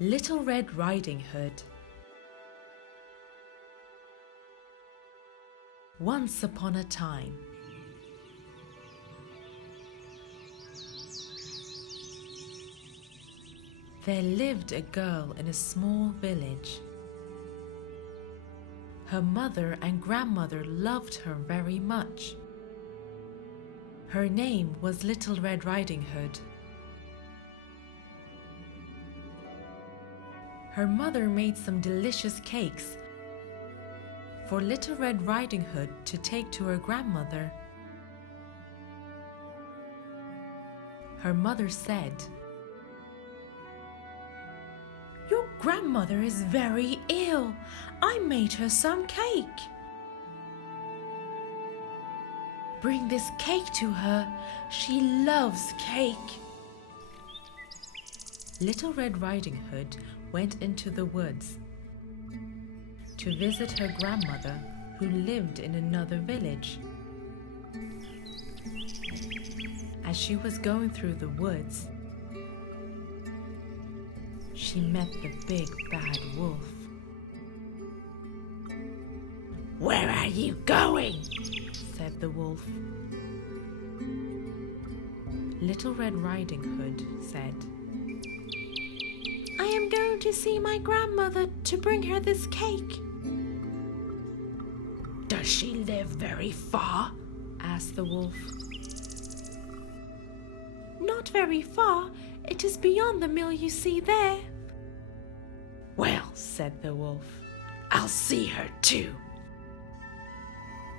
Little Red Riding Hood. Once upon a time, there lived a girl in a small village. Her mother and grandmother loved her very much. Her name was Little Red Riding Hood. Her mother made some delicious cakes for Little Red Riding Hood to take to her grandmother. Her mother said, "Your grandmother is very ill. I made her some cake. Bring this cake to her. She loves cake." Little Red Riding Hood went into the woods to visit her grandmother, who lived in another village. As she was going through the woods, she met the big bad wolf. "Where are you going?" said the wolf. Little Red Riding Hood said, "I am going to see my grandmother to bring her this cake." "Does she live very far?" asked the wolf. "Not very far. It is beyond the mill you see there." "Well," said the wolf, "I'll see her too.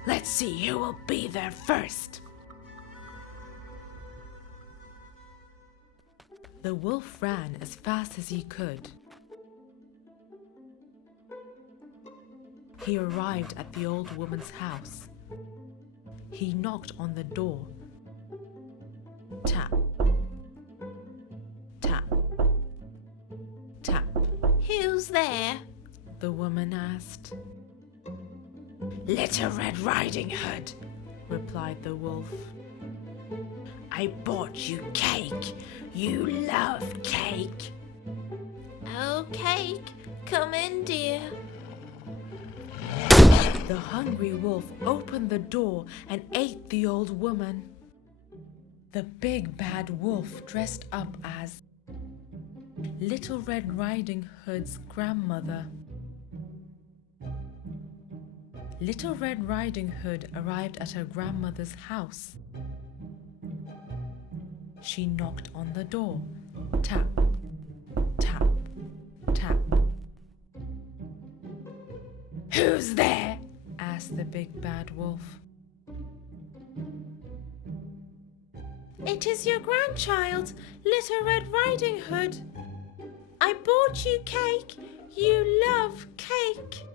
Let's see who will be there first." The wolf ran as fast as he could. He arrived at the old woman's house. He knocked on the door. Tap, tap, tap. "Who's there?" the woman asked. "Little Red Riding Hood," replied the wolf. "I bought you cake. You love cake." "Oh, cake. Come in, dear." The hungry wolf opened the door and ate the old woman. The big bad wolf dressed up as Little Red Riding Hood's grandmother. Little Red Riding Hood arrived at her grandmother's house. She knocked on the door. Tap, tap, tap. "Who's there?" asked the big bad wolf. "It is your grandchild, Little Red Riding Hood. I bought you cake. You love cake."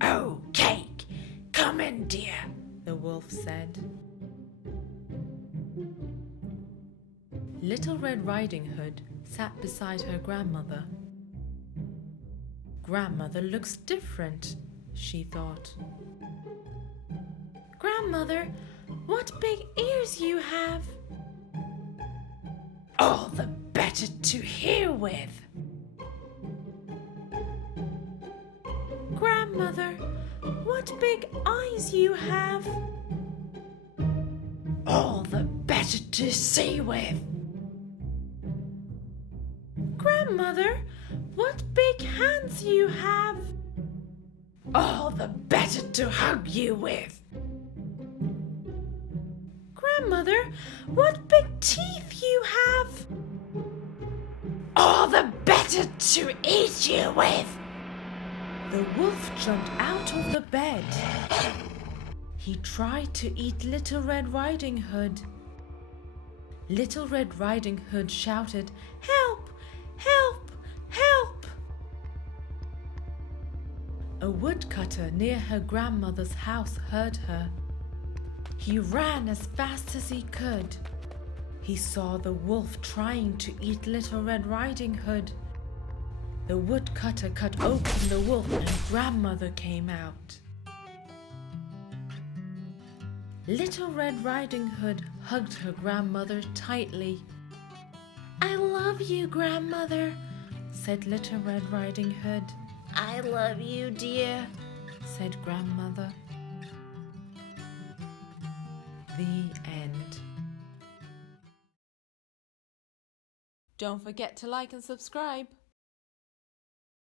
"Oh, cake. Come in, dear," the wolf said. Little Red Riding Hood sat beside her grandmother. "Grandmother looks different," she thought. "Grandmother, what big ears you have." "All the better to hear with." "Grandmother, what big eyes you have." "All the better to see with." "Grandmother, what big hands you have." "All the better to hug you with." "Grandmother, what big teeth you have." "All the better to eat you with." The wolf jumped out of the bed. He tried to eat Little Red Riding Hood. Little Red Riding Hood shouted, "Help! Help! Help!" A woodcutter near her grandmother's house heard her. He ran as fast as he could. He saw the wolf trying to eat Little Red Riding Hood. The woodcutter cut open the wolf and grandmother came out. Little Red Riding Hood hugged her grandmother tightly. "I love love you, Grandmother, said Little Red Riding Hood. I love you, dear, said Grandmother. The end. Don't forget to like and subscribe.